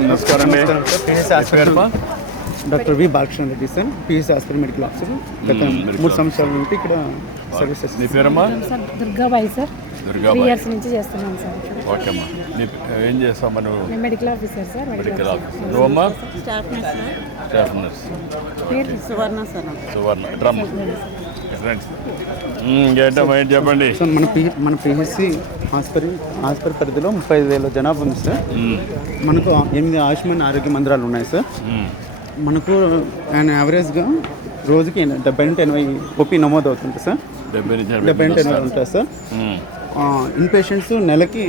నమస్కారం అండి. Doctor V Balakrishna Reddy sir, PSC hospital medical officer. గత 3 సంవత్సరాల నుండి ఇక్కడ సర్వీసెస్. నీ పేరమ్మా? దుర్గాబాయి సార్. దుర్గాబాయి. 3 years నుంచి చేస్తున్నాను సార్. ఓకే అమ్మా. ఏం చేస్తావు మనం? నేను medical officer sir. Medical officer. నువ్వమ్మా? Staff nurse. పేరు Suvarna sir. Suvarna drum friends. ఇంకేంటమ్మా, ఏంటి చెప్పండి. సార్ మన పిహెచ్సి హాస్పిటల్ పరిధిలో 35,000 జనాభా ఉంది సార్. మనకు 8 ఆయుష్మాన్ ఆరోగ్య మందిరాలు ఉన్నాయి సార్. మనకు యావరేజ్గా రోజుకి 70-80 ఓపీ నమోదు అవుతుంది సార్. 70-80 ఉంటుంది సార్. ఇన్పేషెంట్స్ నెలకి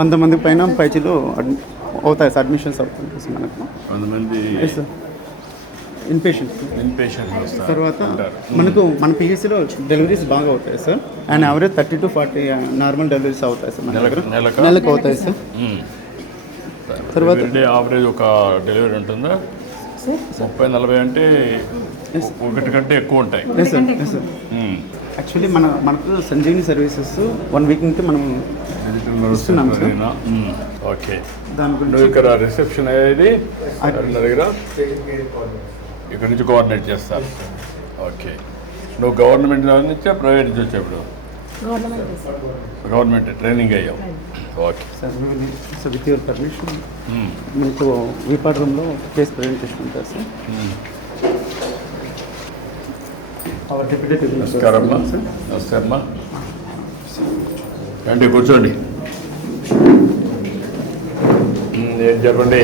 100 మంది పైన పైచీలు అవుతాయి సార్, అడ్మిషన్స్ అవుతుంది సార్ మనకు. 100 మంది ఇన్పేషెంట్స్. తర్వాత మన పిహెచ్సిలో డెలివరీస్ బాగా అవుతాయి sir. And average 30 to 40 normal deliveries అవుతాయి సార్. నెలకు అవుతాయి సార్. తర్వాత యావరేజ్ ఒక డెలివరీ ఉంటుందా? 30-40 అంటే ఒకటి కంటే ఎక్కువ ఉంటాయి. యాక్చువల్లీ మనకు సంజీవిని సర్వీసెస్ 1 week నుంచి మనం ఇస్తున్నాం సార్. ఓకే. దాని గురించి నువ్వు ఇక్కడ రిసెప్షన్ అయ్యేది దగ్గర ఇక్కడ నుంచి కోఆర్డినేట్ చేస్తారు. ఓకే. నువ్వు గవర్నమెంట్ నుంచా ప్రైవేట్ నుంచి వచ్చేప్పుడు? గవర్నమెంట్ ట్రైనింగ్ అయ్యావు. Okay sir. With your permission మనకు వీపాడ్ రూమ్లో కేస్ ప్రజెంటేషన్ ఉంటుంది సార్. నమస్కారమ్మా. నమస్కారమ్మా. రండి, కూర్చోండి. ఏం చెప్పండి.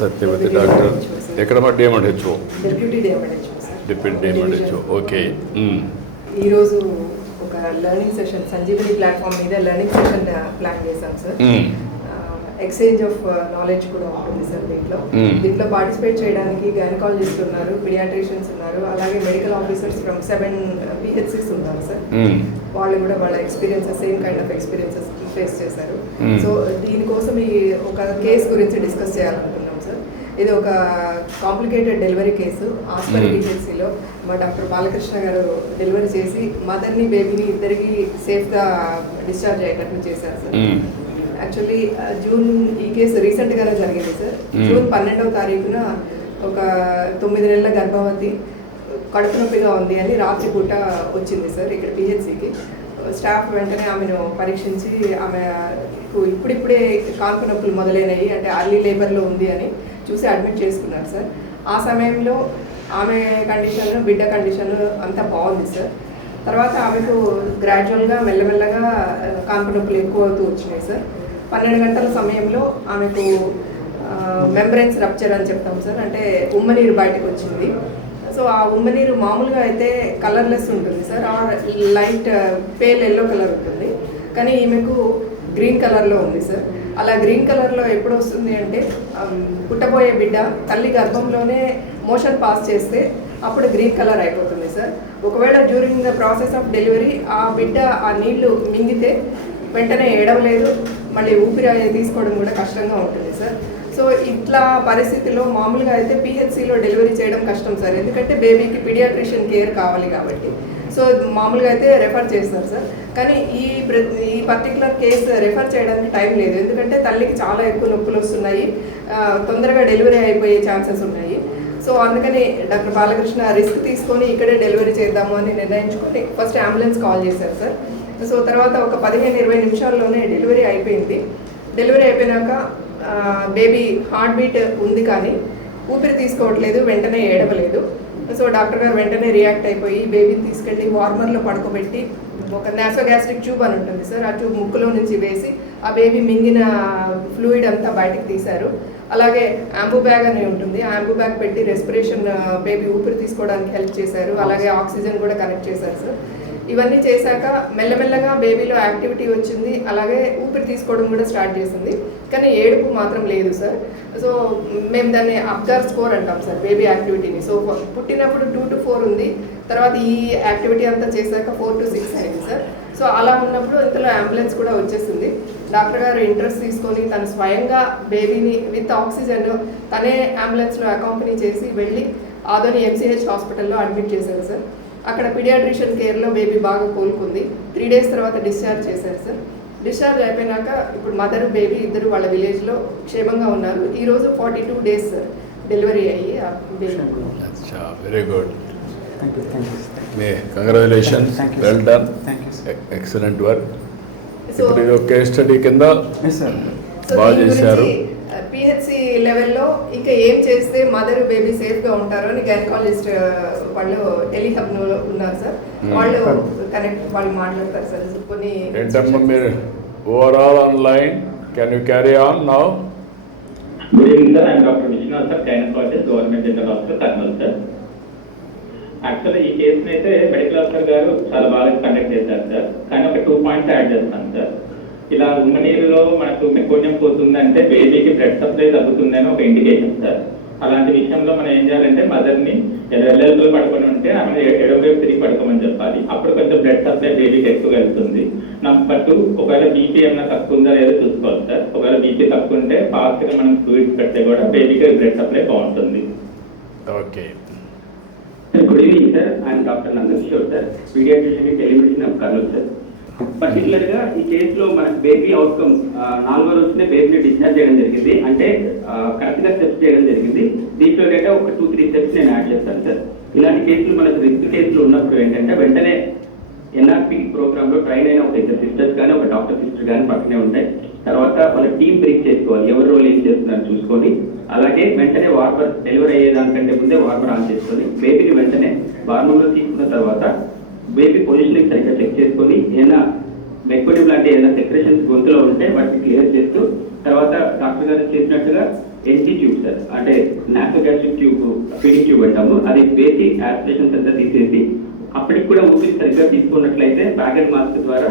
సత్యవతి డాక్టర్. ఎక్కడమ్మా? డిఎంహెచ్ఓ. Deputy DMHO. ఓకే. ఈరోజు ఒక లెర్నింగ్ సెషన్ సంజీవని ప్లాట్ఫామ్ మీద లెర్నింగ్ సెషన్ ప్లాన్ చేశాం సార్. ఎక్స్చేంజ్ ఆఫ్ నాలెడ్జ్ కూడా ఉంటుంది సార్. దీంట్లో పార్టిసిపేట్ చేయడానికి గైనకాలజిస్ట్ ఉన్నారు, పీడియాట్రిషియన్స్ ఉన్నారు, అలాగే మెడికల్ ఆఫీసర్స్ ఫ్రమ్ 7 PHCs ఉన్నారు సార్. వాళ్ళు కూడా వాళ్ళ experiences, same kind of experiences face చేశారు. సో దీనికోసం ఈ ఒక కేసు గురించి డిస్కస్ చేయాలనుకున్నాం సార్. ఇది ఒక కాంప్లికేటెడ్ డెలివరీ కేసు. హాస్పిటల్ PHCలో మా డాక్టర్ బాలకృష్ణ గారు డెలివరీ చేసి మదర్ని బేబీని ఇద్దరికి సేఫ్గా డిశ్చార్జ్ అయ్యేటట్లు చేశారు సార్. యాక్చువల్లీ ఈ కేసు రీసెంట్గానే జరిగింది సార్. జూన్ 12వ తారీఖున ఒక 9 నెలల గర్భవతి కడుపు నొప్పిగా ఉంది అని రాత్రి పూట వచ్చింది సార్ ఇక్కడ PHCకి. స్టాఫ్ వెంటనే ఆమెను పరీక్షించి ఆమెకు ఇప్పుడిప్పుడే కాన్పు నొప్పులు మొదలైనవి, అంటే అర్లీ లేబర్లో ఉంది అని చూసి అడ్మిట్ చేసుకున్నారు సార్. ఆ సమయంలో ఆమె కండిషన్, బిడ్డ కండిషన్ అంతా బాగుంది సార్. తర్వాత ఆమెకు గ్రాడ్యువల్గా మెల్లమెల్లగా కాన్పు నొప్పులు ఎక్కువ అవుతూ వచ్చినాయి సార్. 12 గంటల సమయంలో ఆమెకు మెంబ్రెన్స్ రప్చర్ అని చెప్తాం సార్, అంటే ఉమ్మనీరు బయటకు వచ్చింది. సో ఆ ఉమ్మనీరు మామూలుగా అయితే కలర్లెస్ ఉంటుంది sir, light pale yellow colour ఉంటుంది. కానీ ఈమెకు గ్రీన్ కలర్లో ఉంది సార్. అలా గ్రీన్ కలర్లో ఎప్పుడు వస్తుంది అంటే పుట్టబోయే బిడ్డ తల్లి గర్భంలోనే మోషన్ పాస్ చేస్తే అప్పుడు గ్రీన్ కలర్ అయిపోతుంది సార్. ఒకవేళ during the process of delivery ఆ బిడ్డ ఆ నీళ్లు మింగితే వెంటనే ఏడవలేదు, మళ్ళీ ఊపిరి తీసుకోవడం కూడా కష్టంగా ఉంటుంది సార్. సో ఇట్లా పరిస్థితిలో మామూలుగా అయితే PHCలో డెలివరీ చేయడం కష్టం సార్, ఎందుకంటే బేబీకి పీడియాట్రిషియన్ కేర్ కావాలి కాబట్టి. సో మామూలుగా అయితే రెఫర్ చేస్తారు సార్. కానీ ఈ పర్టికులర్ కేసు రెఫర్ చేయడానికి టైం లేదు, ఎందుకంటే తల్లికి చాలా ఎక్కువ నొప్పులు వస్తున్నాయి, తొందరగా డెలివరీ అయిపోయే ఛాన్సెస్ ఉన్నాయి. సో అందుకని డాక్టర్ బాలకృష్ణ రిస్క్ తీసుకొని ఇక్కడే డెలివరీ చేద్దాము అని నిర్ణయించుకొని ఫస్ట్ అంబులెన్స్ కాల్ చేశారు సార్. సో తర్వాత ఒక 15-20 నిమిషాల్లోనే డెలివరీ అయిపోయింది. డెలివరీ అయిపోయినాక బేబీ హార్ట్ బీట్ ఉంది కానీ ఊపిరి తీసుకోవట్లేదు, వెంటనే ఏడవలేదు. సో డాక్టర్ గారు వెంటనే రియాక్ట్ అయిపోయి బేబీని తీసుకెళ్ళి వార్మర్లో పడుకోబెట్టి ఒక నాసోగ్యాస్ట్రిక్ ట్యూబ్ అని ఉంటుంది సార్, ఆ ట్యూబ్ ముక్కులో నుంచి వేసి ఆ బేబీ మింగిన ఫ్లూయిడ్ అంతా బయటకు తీశారు. అలాగే యాంబూ బ్యాగ్ అని ఉంటుంది, ఆ యాంబూ బ్యాగ్ పెట్టి రెస్పిరేషన్ బేబీ ఊపిరి తీసుకోవడానికి హెల్ప్ చేశారు. అలాగే ఆక్సిజన్ కూడా కనెక్ట్ చేశారు సార్. ఇవన్నీ చేశాక మెల్లమెల్లగా బేబీలో యాక్టివిటీ వచ్చింది, అలాగే ఊపిరి తీసుకోవడం కూడా స్టార్ట్ చేసింది, కానీ ఏడుపు మాత్రం లేదు సార్. సో మేము దాన్ని అబ్జర్వ్ స్కోర్ అంటాం సార్ బేబీ యాక్టివిటీని. సో పుట్టినప్పుడు 2 to 4 ఉంది, తర్వాత ఈ యాక్టివిటీ అంతా చేశాక 4 to 6 అయింది సార్. సో అలా ఉన్నప్పుడు ఇంతలో అంబులెన్స్ కూడా వచ్చేసింది. డాక్టర్ గారు ఇంట్రెస్ట్ తీసుకొని తను స్వయంగా బేబీని విత్ ఆక్సిజన్ తనే అంబులెన్స్లో అకాంపెనీ చేసి వెళ్ళి ఆదోని MCH హాస్పిటల్లో అడ్మిట్ చేశారు సార్. అక్కడ పీడియాట్రిషియన్ కేర్లో బేబీ బాగా కోలుకుంది. 3 days తర్వాత డిశ్చార్జ్ చేశారు సార్. డిశ్చార్జ్ అయిపోయినాక ఇప్పుడు మదర్ బేబీ ఇద్దరు వాళ్ళ విలేజ్లో క్షేమంగా ఉన్నారు. ఈరోజు 42 days సార్ డెలివరీ అయ్యి ఆ బేబీ. అచ్చా, very good. Thank you, thank you, May congratulations, Thank you, well sir. Done, thank you sir. Excellent work. So ఇప్పుడు ఇది ఒక కేస్ స్టడీ కింద ఎస్ సార్. బాగా చేశారు. పిహెచ్సి లెవెల్లో ఇంకా ఏం చేస్తే మదర్ బేబీ సేఫ్గా ఉంటారు అని గైనకాలజిస్ట్ వాళ్ళు టెలిహబ్లో ఉన్నారు సార్. వాళ్ళు వాళ్ళు మాట్లాడతారు సార్ కొన్ని. ఏంటమ్మా మీరు overall online, can you carry on now? Good evening sir, I am doctor Vishwanath sir, gynaecologist, government general hospital, Kurnool sir. Actually ఈ కేసుని అయితే మెడికల్ ఆఫీసర్ గారు చాలా బాగా కండక్ట్ చేశారు సార్. కానీ ఒక 2 points యాడ్ చేస్తాను సార్. ఇలా ఉమ్మనీరులో మనకు మెకోనియం పోతుందంటే బేబీకి బ్లడ్ సప్లై తగ్గుతుందని ఒక ఇండికేషన్ సార్. అలాంటి విషయంలో మనం ఏం చేయాలంటే మదర్ని ఎడవైపులో పడుకొని ఉంటే ఆమె ఎడవైపు తిరిగి పడుకోమని చెప్పాలి. అప్పుడు కొంచెం బ్లడ్ సప్లై బేబీకి ఎక్కువ వెళ్తుంది. నెంబర్ 2, ఒకవేళ బీపీ ఏమైనా తక్కువ ఉందా లేదో చూసుకోవాలి సార్. ఒకవేళ బీపీ తక్కువ ఉంటే ఫాస్ట్గా మనం ఫ్లూయిడ్స్ పెడితే కూడా బేబీకి బ్లడ్ సప్లై బాగుంటుంది. Okay. Good evening sir, I am doctor Nandakishore sir, paediatrician telemedicine of Kurnool sir. Particular గా ఈ కేసులో మనకు బేబీ అవుట్కమ్ 4వ రోజునే బేబీని డిశ్చార్జ్ చేయడం జరిగింది. అంటే కరెక్ట్ గా స్టెప్స్ చేయడం జరిగింది. దీంట్లో డేటా ఒక 2-3 స్టెప్స్ నేను యాడ్ చేస్తాను సార్. ఇలాంటి కేసులు మనకు రిస్క్ కేసులు ఉన్నప్పుడు ఏంటంటే వెంటనే ఎన్ఆర్పి ప్రోగ్రామ్ లో ట్రైన్ అయిన ఒక ఇద్దరు సిస్టర్స్ కానీ ఒక డాక్టర్ సిస్టర్ కానీ పక్కనే ఉంటాయి. తర్వాత వాళ్ళ టీమ్ బ్రేక్ చేసుకోవాలి, ఎవరి రోల్ ఏం చేస్తున్నారని చూసుకొని. అలాగే వెంటనే వార్మర్ డెలివరీ అయ్యేదానికంటే ముందే వార్మర్ ఆన్ చేసుకొని బేబీని వెంటనే వార్మర్లో తీసుకున్న తర్వాత బేబీ పొజిషనింగ్ సరిగ్గా చెక్ చేసుకొని ఏదైనా మెకోనియం లాంటి ఏదైనా సెక్రేషన్స్ గొంతులో ఉంటే వాటిని క్లియర్ చేస్తూ తర్వాత డాక్టర్ గారు చేసినట్టుగా ఎన్టీ ట్యూబ్ సార్, అంటే నాసోగాస్ట్రిక్ ట్యూబ్, ఫీడింగ్ ట్యూబ్ అంటాము, అది వేసి యాస్పిరేషన్స్ అంతా తీసేసి అప్పటికి కూడా ఊపిరి సరిగ్గా తీసుకున్నట్లయితే బ్యాగెడ్ మాస్క్ ద్వారా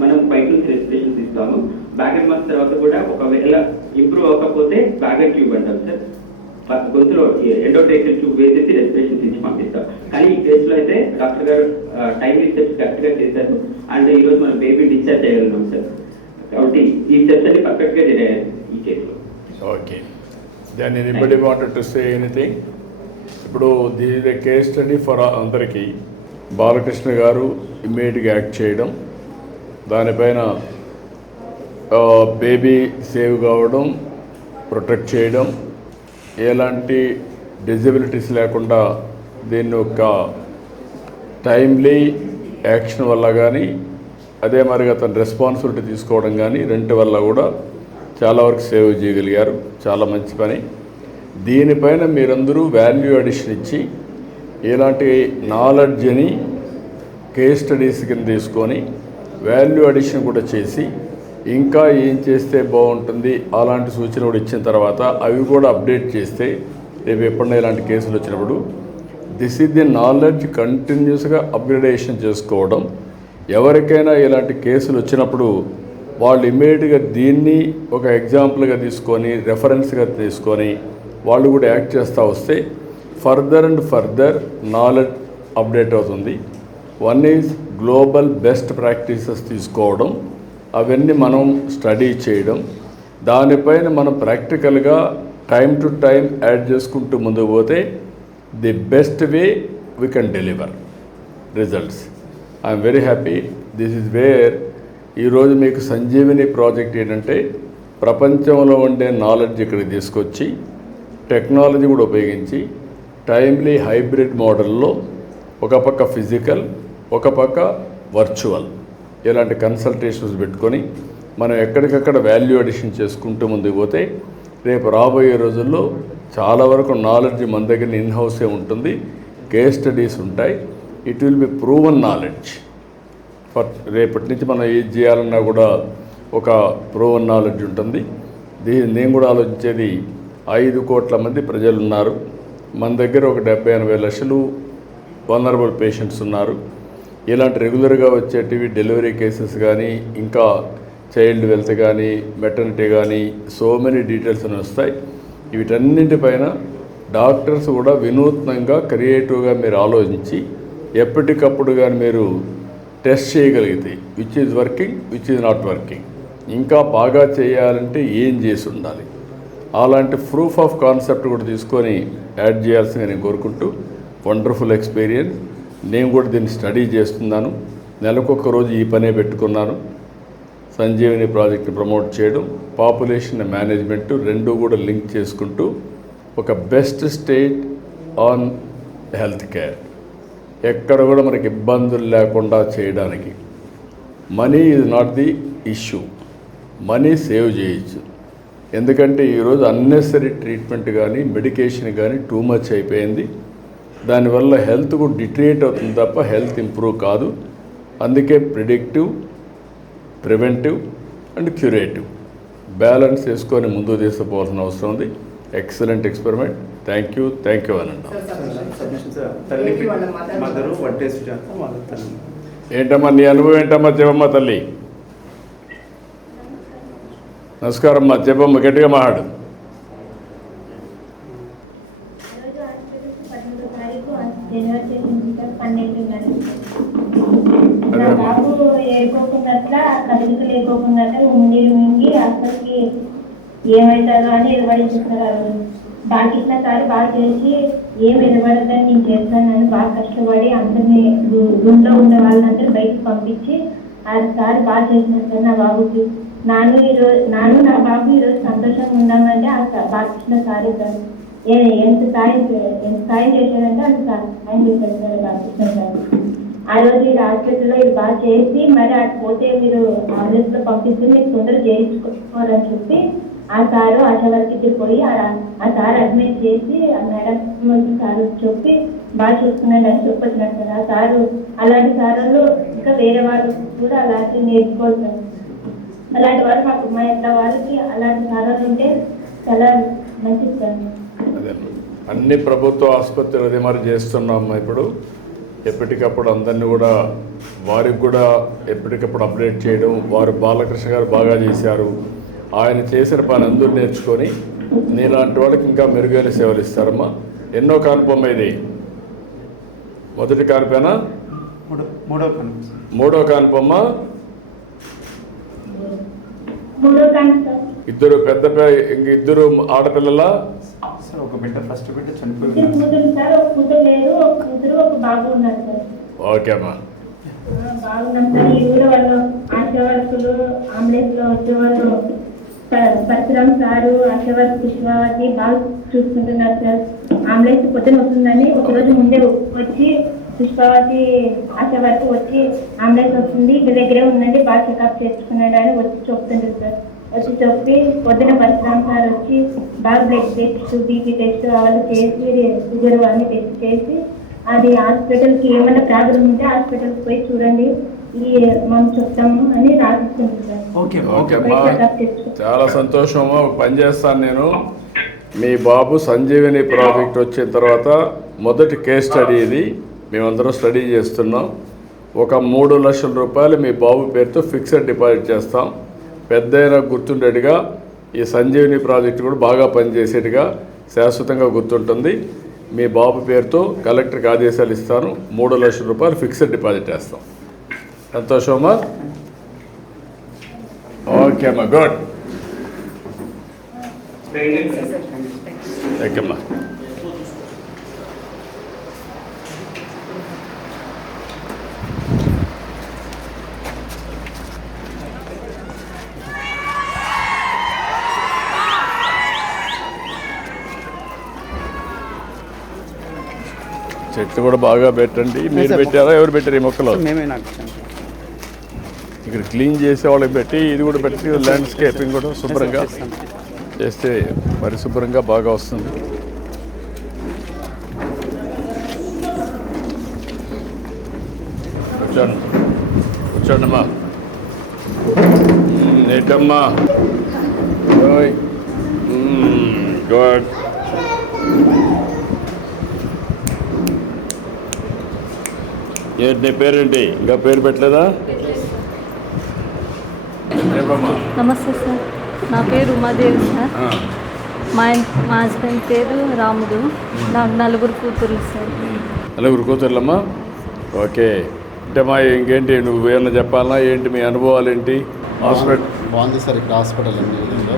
మనం బయట నుంచి రెస్పిరేషన్స్ ఇస్తాము. బ్యాగెడ్ మాస్క్ తర్వాత కూడా ఒకవేళ ఇంప్రూవ్ అవ్వకపోతే బ్యాగెడ్ ట్యూబ్ అంటాం సార్, గొంతులో ఎండోట్రేకియల్ ట్యూబ్ వేసేసి రెస్పిరేషన్స్ ఇచ్చి పంపిస్తాం. కానీ ఈ కేసులో అయితే డాక్టర్ గారు టైమింగ్ స్టెప్స్ కరెక్ట్ గా చేశారు. అండ్ ఈ రోజు మనం బేబీ డిశ్చార్జ్ చేయగలుగుతాం సార్. కాబట్టి ఈ స్టెప్స్ అన్ని పర్ఫెక్ట్ గా జరిగాయి ఈ కేసులో. Okay, then anybody wanted to say anything? ఇప్పుడు ది కేస్ స్టడీ ఫర్ అందరికీ బాలకృష్ణ గారు ఇమ్మీడియట్గా యాక్ట్ చేయడం, దానిపైన బేబీ సేవ్ కావడం, ప్రొటెక్ట్ చేయడం, ఎలాంటి డిజబిలిటీస్ లేకుండా దీన్ని ఒక టైమ్లీ యాక్షన్ వల్ల కానీ అదే మరిగా తన రెస్పాన్సిబిలిటీ తీసుకోవడం కానీ రెంటి వల్ల కూడా చాలా వరకు సేవ్ చేయగలిగారు. చాలా మంచి పని. దీనిపైన మీరందరూ వాల్యూ అడిషన్ ఇచ్చి ఇలాంటి నాలెడ్జ్ని కేస్ స్టడీస్ కింద తీసుకొని వాల్యూ అడిషన్ కూడా చేసి ఇంకా ఏం చేస్తే బాగుంటుంది అలాంటి సూచన కూడా ఇచ్చిన తర్వాత అవి కూడా అప్డేట్ చేస్తే రేపు ఎప్పుడైనా ఇలాంటి కేసులు వచ్చినప్పుడు దిస్ ఈజ్ ది నాలెడ్జ్ కంటిన్యూస్గా అప్గ్రేడేషన్ చేసుకోవడం. ఎవరికైనా ఇలాంటి కేసులు వచ్చినప్పుడు వాళ్ళు ఇమ్మీడియట్గా దీన్ని ఒక ఎగ్జాంపుల్గా తీసుకొని రెఫరెన్స్గా తీసుకొని వాళ్ళు కూడా యాక్ట్ చేస్తూ వస్తే further and further knowledge update అవుతుంది. One is global best practices తీసుకోవడం, అవన్నీ మనం స్టడీ చేయడం, దానిపైన మనం ప్రాక్టికల్గా టైం టు టైం యాడ్ చేసుకుంటూ ముందుకు పోతే the best way we can deliver results. I'm very happy. This is where ఈరోజు మీకు సంజీవిని ప్రాజెక్ట్ ఏంటంటే ప్రపంచంలో ఉండే నాలెడ్జ్ ఇక్కడికి తీసుకొచ్చి టెక్నాలజీ కూడా ఉపయోగించి టైమ్లీ హైబ్రిడ్ మోడల్లో ఒక పక్క ఫిజికల్ ఒక పక్క వర్చువల్ ఇలాంటి కన్సల్టేషన్స్ పెట్టుకొని మనం ఎక్కడికక్కడ వాల్యూ అడిషన్ చేసుకుంటూ ముందుకు పోతే రేపు రాబోయే రోజుల్లో చాలా వరకు నాలెడ్జ్ మన దగ్గర ఇన్ హౌసే ఉంటుంది. కేస్ స్టడీస్ ఉంటాయి. It will be proven knowledge for రేపటి నుంచి మనం ఏది చేయాలన్నా కూడా ఒక ప్రూవన్ నాలెడ్జ్ ఉంటుంది. నేను కూడా ఆలోచించేది 5 కోట్ల మంది ప్రజలు ఉన్నారు. మన దగ్గర ఒక 70-80 లక్షలు వల్నరబుల్ పేషెంట్స్ ఉన్నారు. ఇలాంటి రెగ్యులర్గా వచ్చేటివి డెలివరీ కేసెస్ కానీ ఇంకా చైల్డ్ వెల్త్ కానీ మెటర్నిటీ కానీ సో మెనీ డీటెయిల్స్ అని వస్తాయి. వీటన్నింటిపైన డాక్టర్స్ కూడా వినూత్నంగా క్రియేటివ్గా మీరు ఆలోచించి ఎప్పటికప్పుడు కానీ మీరు టెస్ట్ చేయగలిగితే which is working which is not working, ఇంకా బాగా చేయాలంటే ఏం చేసి ఉండాలి, అలాంటి ప్రూఫ్ ఆఫ్ కాన్సెప్ట్ కూడా తీసుకొని యాడ్ చేయాల్సిందిగా నేను కోరుకుంటూ వండర్ఫుల్ ఎక్స్పీరియన్స్. నేను కూడా దీన్ని స్టడీ చేస్తున్నాను. నెలకొక రోజు ఈ పనే పెట్టుకున్నాను. సంజీవని ప్రాజెక్ట్ని ప్రమోట్ చేయడం, పాపులేషన్ మేనేజ్మెంట్ రెండు కూడా లింక్ చేసుకుంటూ ఒక best state on health care, ఎక్కడ కూడా మనకి ఇబ్బందులు లేకుండా చేయడానికి. Money is not the issue, money save చేయొచ్చు. ఎందుకంటే ఈరోజు అన్నెసరీ ట్రీట్మెంట్ కానీ మెడికేషన్ కానీ టూ మచ్ అయిపోయింది. దానివల్ల హెల్త్ కూడా డిట్రియేట్ అవుతుంది తప్ప హెల్త్ ఇంప్రూవ్ కాదు. అందుకే predictive, preventive and curative balance చేసుకొని ముందుకు తీసుకుపోవాల్సిన అవసరం ఉంది. Excellent experiment. థ్యాంక్ యూ అనండి. సబ్మిషన్ సార్, తల్లికి మదరు వన్ టెస్ట్ చేస్తాం, వాళ్ళ తల్లి. ఏంటమ్మా నీ అనుభవం ఏంటమ్మా? చెప్పమ్మా తల్లి. నమస్కారం అమ్మా, చెప్పమ్మా, గట్టిగా మాట్లాడు. నా బాబు ఏడుకోకున్నట్లా కదలిక లేకోకున్నట్లా ఉండి అసలుకి ఏమవుతుందో అని ఎదుబడిస్తున్నారు. బాగా ఇట్లా సారి బాగా చేసి ఏం ఎదుబడద్దని నేను చేస్తానని బాగా కష్టపడి అందరినీ రూమ్లో ఉన్న వాళ్ళందరూ బయటకు పంపించి సారి బాగా చేసినారు సార్ నా బాబుకి. నాను నా బాబు ఈరోజు సంతోషంగా ఉన్నామంటే ఆ బాలకృష్ణ సారీ సార్. ఎంత సాయం చేశారంటే అంత సాయం చేశారు సార్ బాలకృష్ణ సార్. ఆ రోజు ఈ హాస్పిటల్లో ఇది బాగా చేసి మరి అటు పోతే మీరు ఆంబులెన్స్లో పంపిస్తే మీరు తొందరగా చేయించుకోవాలని చెప్పి ఆ సారు ఆశా వర్కర్కి పోయి ఆ సార్ అడ్మిట్ చేసి ఆ మేడం సార్ చెప్పి బాగా చూసుకున్నాడు అని చెప్పొచ్చినారు సార్. ఆ సారు అలాంటి సార్లు ఇంకా వేరే వాళ్ళు కూడా అలాంటివి నేర్చుకోవాలి సార్. అలాంటి వాళ్ళు మాకు మా ఇంట్లో వాళ్ళకి అలాంటి సార్లు ఉంటే చాలా మంచిది సార్. అదే అన్ని ప్రభుత్వ ఆసుపత్రులు అదే మరి చేస్తున్నాం ఇప్పుడు. ఎప్పటికప్పుడు అందరినీ కూడా వారికి కూడా ఎప్పటికప్పుడు అప్డేట్ చేయడం. వారు బాలకృష్ణ గారు బాగా చేశారు, ఆయన చేసిన పని అందరూ నేర్చుకొని నీలాంటి వాళ్ళకి ఇంకా మెరుగైన సేవలు ఇస్తారమ్మా. ఎన్నో కానుపమ్మ ఇది? మొదటి కానుపేనా? మూడో కానుపమ్మ. ఇద్దరు పెద్ద ఇంక ఇద్దరు ఆడపిల్లల? ఒక బిడ్డ, ఫస్ట్ బిడ్డ చనిపోయి. ఓకే అమ్మా. బాగున్నాం సార్. ఈ ఊళ్ళో వాళ్ళు ఆశా వర్కులు అంబులెన్స్ లో వచ్చేవాళ్ళు పరశురామ్ సారు, ఆశా వర్క్ పుష్పావతి బాగా చూసుకుంటున్నారు సార్. అంబులెన్స్ పొద్దున వస్తుందని ఒకరోజు ముందే వచ్చి పుష్పావతి ఆశా వర్క్ వచ్చి అంబులెన్స్ వస్తుంది మీ దగ్గరే ఉందండి బాగా చెకప్ చేసుకున్నాడు అని వచ్చి చెప్తుంటారు సార్. వచ్చి చెప్పి పొద్దున పరశురామ్ సార్ వచ్చి బాగా బ్లడ్ టెస్ట్, బీపీ టెస్ట్ వాళ్ళు చేసి షుగర్ అన్ని టెస్ట్ చేసి అది హాస్పిటల్కి ఏమైనా ప్రాబ్లం ఉంటే హాస్పిటల్కి పోయి చూడండి మనం చెప్తాము అని రాసిస్తుంది సార్. ఓకే అమ్మా, చాలా సంతోషమా. ఒక పని చేస్తాను నేను. మీ బాబు సంజీవని ప్రాజెక్ట్ వచ్చిన తర్వాత మొదటి కేస్ స్టడీ ఇది మేమందరం స్టడీ చేస్తున్నాం. ఒక 3 లక్షల రూపాయలు మీ బాబు పేరుతో ఫిక్స్డ్ డిపాజిట్ చేస్తాం. పెద్దయినా గుర్తుండేట్టుగా ఈ సంజీవని ప్రాజెక్ట్ కూడా బాగా పనిచేసేట్టుగా శాశ్వతంగా గుర్తుంటుంది. మీ బాబు పేరుతో కలెక్టర్కి ఆదేశాలు ఇస్తాను. 3 లక్షల రూపాయలు ఫిక్స్డ్ డిపాజిట్ చేస్తాం. సంతోషమా? ఓకే అమ్మా, గుడ్. ఓకే అమ్మా. చెట్లు కూడా బాగా పెట్టండి. మీరు పెట్టారా? ఎవరు పెట్టారు ఈ మొక్కలు? మేమే నాటుతాం. ఇక్కడ క్లీన్ చేసే వాళ్ళకి పెట్టి ఇది కూడా పెట్టి ల్యాండ్స్కేపింగ్ కూడా శుభ్రంగా చేస్తే పరిశుభ్రంగా బాగా వస్తుంది. కూర్చోండమ్మా. ఏంటమ్మా? గుడ్. ఏంటి నీ పేరేంటి? ఇంకా పేరు పెట్టలేదా? నమస్తే సార్, నా పేరు ఉమాదేవి సార్. మా హస్బెండ్ పేరు రాముడు. నాకు 4 కూతుర్లు సార్. 4 కూతుర్లమ్మా? ఓకే. అంటే మా ఇంకేంటి నువ్వు ఏమన్నా చెప్పాలన్నా? ఏంటి మీ అనుభవాలు ఏంటి? హాస్పిటల్ బాగుంది సార్. ఇక్కడ హాస్పిటల్ అన్ని విధంగా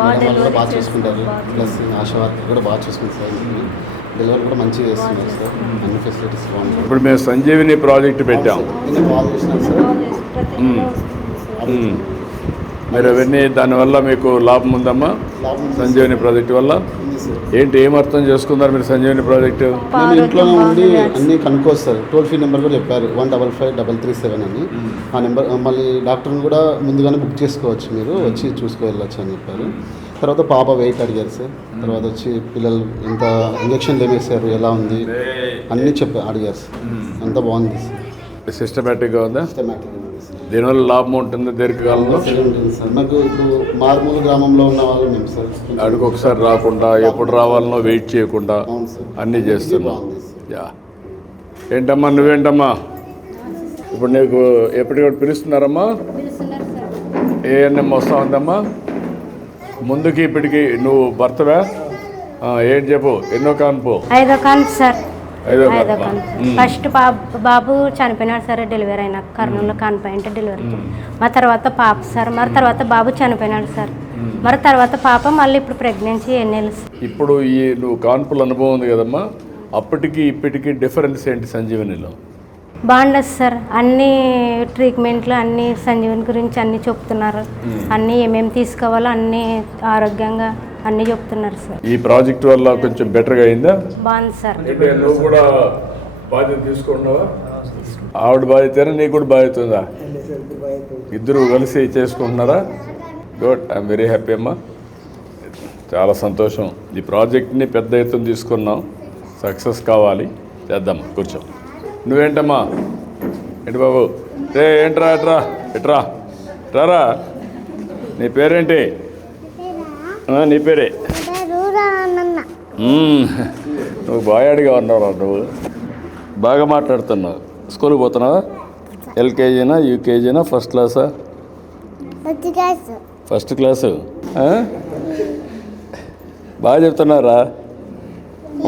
బాగా చూసుకుంటారు. ప్లస్ ఆశా వర్కర్ కూడా బాగా చూసుకుంటారు సార్. డెలివరీ కూడా మంచిగా చేస్తున్నారు సార్. అన్ని ఫెసిలిటీస్ బాగున్నాయి. ఇప్పుడు మేము సంజీవిని ప్రాజెక్ట్ పెట్టాం. నిన్న కాల్ చేసినాను సార్. ప్రతి నెల వస్తుంది సార్. మీరు అవన్నీ దానివల్ల మీకు లాభం ఉందమ్మా? సంజీవిని ప్రాజెక్టు వల్ల ఉంది సార్. ఏంటి ఏం అర్థం చేసుకున్నారు మీరు సంజీవిని ప్రాజెక్టు? నేను ఇంట్లోనే ఉండి అన్నీ కనుక్కోవచ్చు. టోల్ ఫ్రీ నెంబర్ కూడా చెప్పారు 155-337 అని. ఆ నెంబర్ మళ్ళీ డాక్టర్ని కూడా ముందుగానే బుక్ చేసుకోవచ్చు, మీరు వచ్చి చూసుకు వెళ్ళొచ్చు అని చెప్పారు. తర్వాత పాప వెయిట్ అడిగారు సార్. తర్వాత వచ్చి పిల్లలు ఇంత ఇంజక్షన్లు ఏమి వేసారు, ఎలా ఉంది అన్నీ అడిగారు సార్. అంతా బాగుంది సార్. సిస్టమేటిక్గా ఉందా? సిస్టమేటిక్గా ఉంది సార్. దీనివల్ల లాభం ఉంటుంది దీర్ఘకాలంలో? ఉంటుంది సార్. నాకు ఇప్పుడు మారుమూల గ్రామంలో ఉన్న వాళ్ళు మేము సార్. అడుగు ఒకసారి రాకుండా ఎప్పుడు రావాలనో వెయిట్ చేయకుండా అవును సార్. అన్నీ చేస్తున్నాం. బాగుంది సార్. యా. ఏంటమ్మా నువ్వేంటమ్మా? ఇప్పుడు నీకు ఎప్పటికప్పుడు పిలుస్తున్నారమ్మా? పిలుస్తున్నారు సార్. ఏఎన్ఎం వస్తా ఉందమ్మా? ముందుకి ఇప్పటికి నువ్వు భర్తవా? ఏంటి చెప్పు, ఎన్నో కాన్పు? 5వ కాన్పు సార్. 5వ 5వ కాన్పు. కాన్పు. ఫస్ట్ బాబు చనిపోయినాడు సార్ డెలివరీ అయినాక. కర్నూలులో కాన్పు డెలివరీ. మరి తర్వాత పాప సార్. మరి తర్వాత బాబు చనిపోయినాడు సార్. మరి తర్వాత పాప మళ్ళీ ఇప్పుడు ప్రెగ్నెన్సీ ఎన్నేళ్ళు సార్. ఇప్పుడు ఈ నువ్వు కాన్పుల అనుభవం ఉంది కదమ్మా, అప్పటికి ఇప్పటికి డిఫరెన్స్ ఏంటి సంజీవనిలో? బాగుండదు సార్. అన్ని ట్రీట్మెంట్లు అన్ని సంజీవని గురించి అన్నీ చెప్తున్నారు. అన్నీ ఏమేమి తీసుకోవాలో అన్నీ ఆరోగ్యంగా అన్నీ చెప్తున్నారు సార్. ఈ ప్రాజెక్ట్ వల్ల కొంచెం బెటర్గా అయిందా? బాగుంది సార్. అంటే నువ్వు కూడా బాధ్యత తీసుకుంటున్నావా? ఆవిడ బాధ్యత నీకు కూడా బాధ్యత ఉందా? ఇద్దరు కలిసి చేసుకుంటున్నారా? గుడ్, ఐఎమ్ వెరీ హ్యాపీ అమ్మా. చాలా సంతోషం. ఈ ప్రాజెక్ట్ని పెద్ద ఎత్తున తీసుకున్నాం, సక్సెస్ కావాలి, చేద్దాం. కూర్చో. నువ్వేంటమ్మా? ఏంటి బాబు? ఏంట్రా ఎట్రా ఎట్రా రారా. నీ పేరేంటి? నీ పేరే? నువ్వు బాయాడిగా ఉన్నావురా. నువ్వు బాగా మాట్లాడుతున్నావు. స్కూల్కి పోతున్నావా? ఎల్కేజీనా, యూకేజీనా, ఫస్ట్ క్లాసా? First class. బాగా చెప్తున్నారా?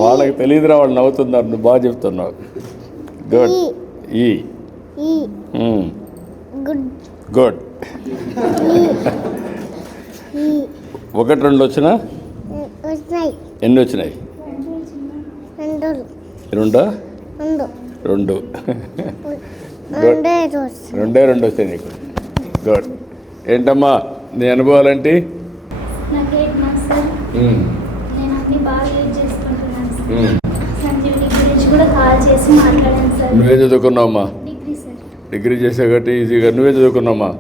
వాళ్ళకి తెలియదురా, వాళ్ళు నవ్వుతున్నారు. నువ్వు బాగా చెప్తున్నావు. గుడ్. ఈ గుడ్. 1, 2 వచ్చినా? ఎన్ని వచ్చినాయి? 2. 2. గుడ్. 2 వచ్చాయి నీకు. గుడ్. ఏంటమ్మా నీ అనుభవాలేంటి? నాకు 8 months సార్. నేను అన్ని బాగా యూజ్ చేసుకుంటున్నాను సార్. సంజీవిని గురించి కూడా కాల్ చేసి మాట్లాడాను సార్. నువ్వే చదువుకున్నావమ్మా? Degree sir. డిగ్రీ చేసే కాబట్టి ఈజీగా నువ్వే చదువుకున్నావమ్మా?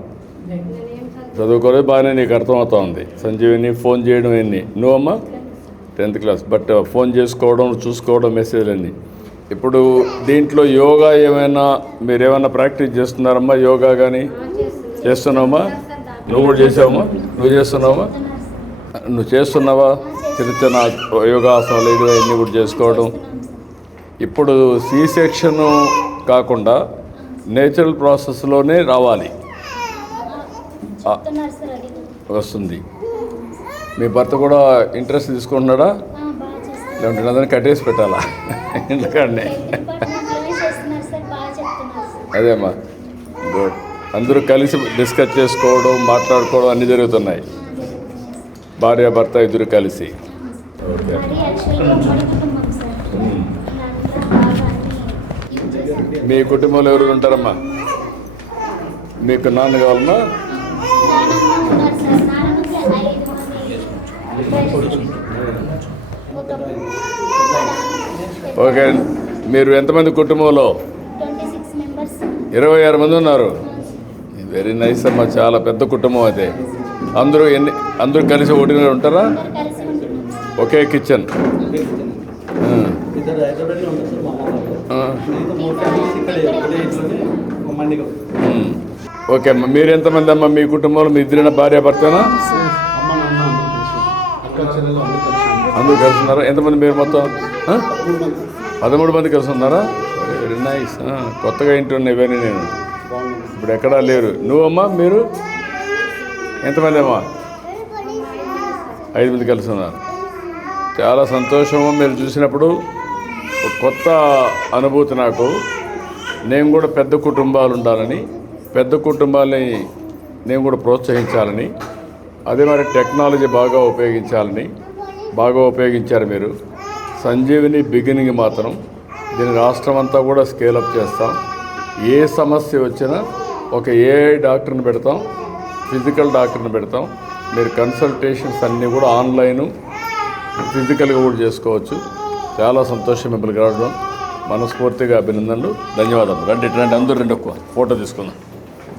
చదువుకోలేదు, బాగానే నీకు అర్థమవుతా ఉంది. సంజీవిని ఫోన్ చేయడం ఎన్ని? నువ్వమ్మా 10th క్లాస్. బట్ ఫోన్ చేసుకోవడం, చూసుకోవడం, మెసేజ్లన్నీ. ఇప్పుడు దీంట్లో యోగా ఏమైనా మీరేమైనా ప్రాక్టీస్ చేస్తున్నారమ్మా? యోగా కానీ చేస్తున్నావమ్మా? నువ్వు కూడా చేసావమ్మా? నువ్వు చేస్తున్నావమ్మా? నువ్వు చేస్తున్నావా? చిన్న చిన్న యోగాసనాలు ఇవన్నీ కూడా చేసుకోవడం. ఇప్పుడు సి సెక్షన్ కాకుండా నేచురల్ ప్రాసెస్లోనే రావాలి. చెప్తున్నారు సార్. అది వస్తుంది. మీ భర్త కూడా ఇంట్రెస్ట్ తీసుకుంటున్నాడా? బాగా చేస్తారు. లేదంటే అదని కట్టేసి పెట్టాలా ఎందుకంటే? డిపార్ట్మెంట్లోనే చేస్తున్నారు సార్. బాగా చెప్తున్నారు సార్. అదేమ్మా. గుడ్. అందరూ కలిసి డిస్కస్ చేసుకోవడం, మాట్లాడుకోవడం అన్నీ జరుగుతున్నాయి. భార్య భర్త ఇద్దరు కలిసి. ఓకే. అది యాక్చువల్గా ఉమ్మడి కుటుంబం సార్. దాంట్లో బాగా అన్ని యూజ్ చేశాను. మీ కుటుంబంలో ఎవరు ఉంటారమ్మా? మీకు నాన్న కావాలమ్మా? నానమ్మ ఉన్నారు సార్. నానమ్మకి 5 మంది. ఓకే. మీరు ఎంతమంది కుటుంబంలో? 26 members. 26 మంది ఉన్నారు. వెరీ నైస్ అమ్మా. చాలా పెద్ద కుటుంబం అయితే. అందరూ కలిసి ఒకటిగా ఉంటారా? కలిసి ఉంటున్నాం సార్. ఒకే కిచెన్. ఇద్దరు హైదరాబాద్లో ఉంటారు సార్. మా అమ్మ 3 ఫ్యామిలీస్ ఇక్కడ మండిగా. ఓకే అమ్మా. మీరు ఎంతమంది అమ్మా మీ కుటుంబంలో? మీ ఇద్దరైనా భార్య భర్తనా? అమ్మ నాన్న అక్క చెల్లెలు అందరూ కలిసి ఉన్నారా? ఎంతమంది మీరు మొత్తం? 13 మంది కలిసి ఉన్నారా? Very nice. కొత్తగా ఇంటున్నాయి ఇవన్నీ. నేను ఇప్పుడు ఎక్కడా లేరు. నువ్వమ్మా? మీరు ఎంతమంది అమ్మా? 5 మంది కలిసి ఉన్నారు. చాలా సంతోషము. మీరు చూసినప్పుడు ఒక కొత్త అనుభూతి నాకు. నేను కూడా పెద్ద కుటుంబాలు ఉండాలని, పెద్ద కుటుంబాలని నేను కూడా ప్రోత్సహించాలని, అదే మరి టెక్నాలజీ బాగా ఉపయోగించాలని, బాగా ఉపయోగించారు మీరు. సంజీవిని బిగినింగ్ మాత్రం దీని రాష్ట్రం అంతా కూడా స్కేలప్ చేస్తాం. ఏ సమస్య వచ్చినా ఒక ఏఐ డాక్టర్ని పెడతాం, ఫిజికల్ డాక్టర్ని పెడతాం. మీరు కన్సల్టేషన్స్ అన్నీ కూడా ఆన్లైను, ఫిజికల్గా కూడా చేసుకోవచ్చు. చాలా సంతోషం మిమ్మల్ని కలవడం. మనస్ఫూర్తిగా అభినందనలు, ధన్యవాదాలు. రండి రండి, అందరూ రండి, ఒక్క ఫోటో తీసుకుందాం.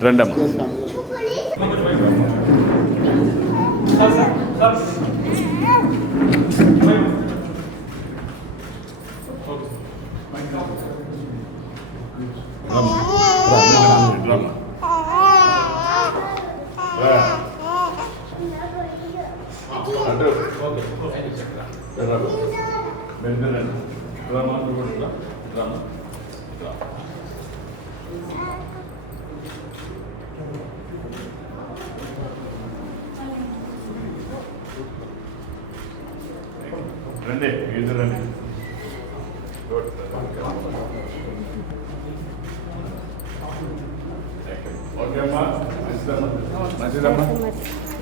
రండి అమ్మ. రండి, ఇద్దరు రండి. ఓకే అమ్మా, మంచిదమ్మా, మంచిదమ్మా.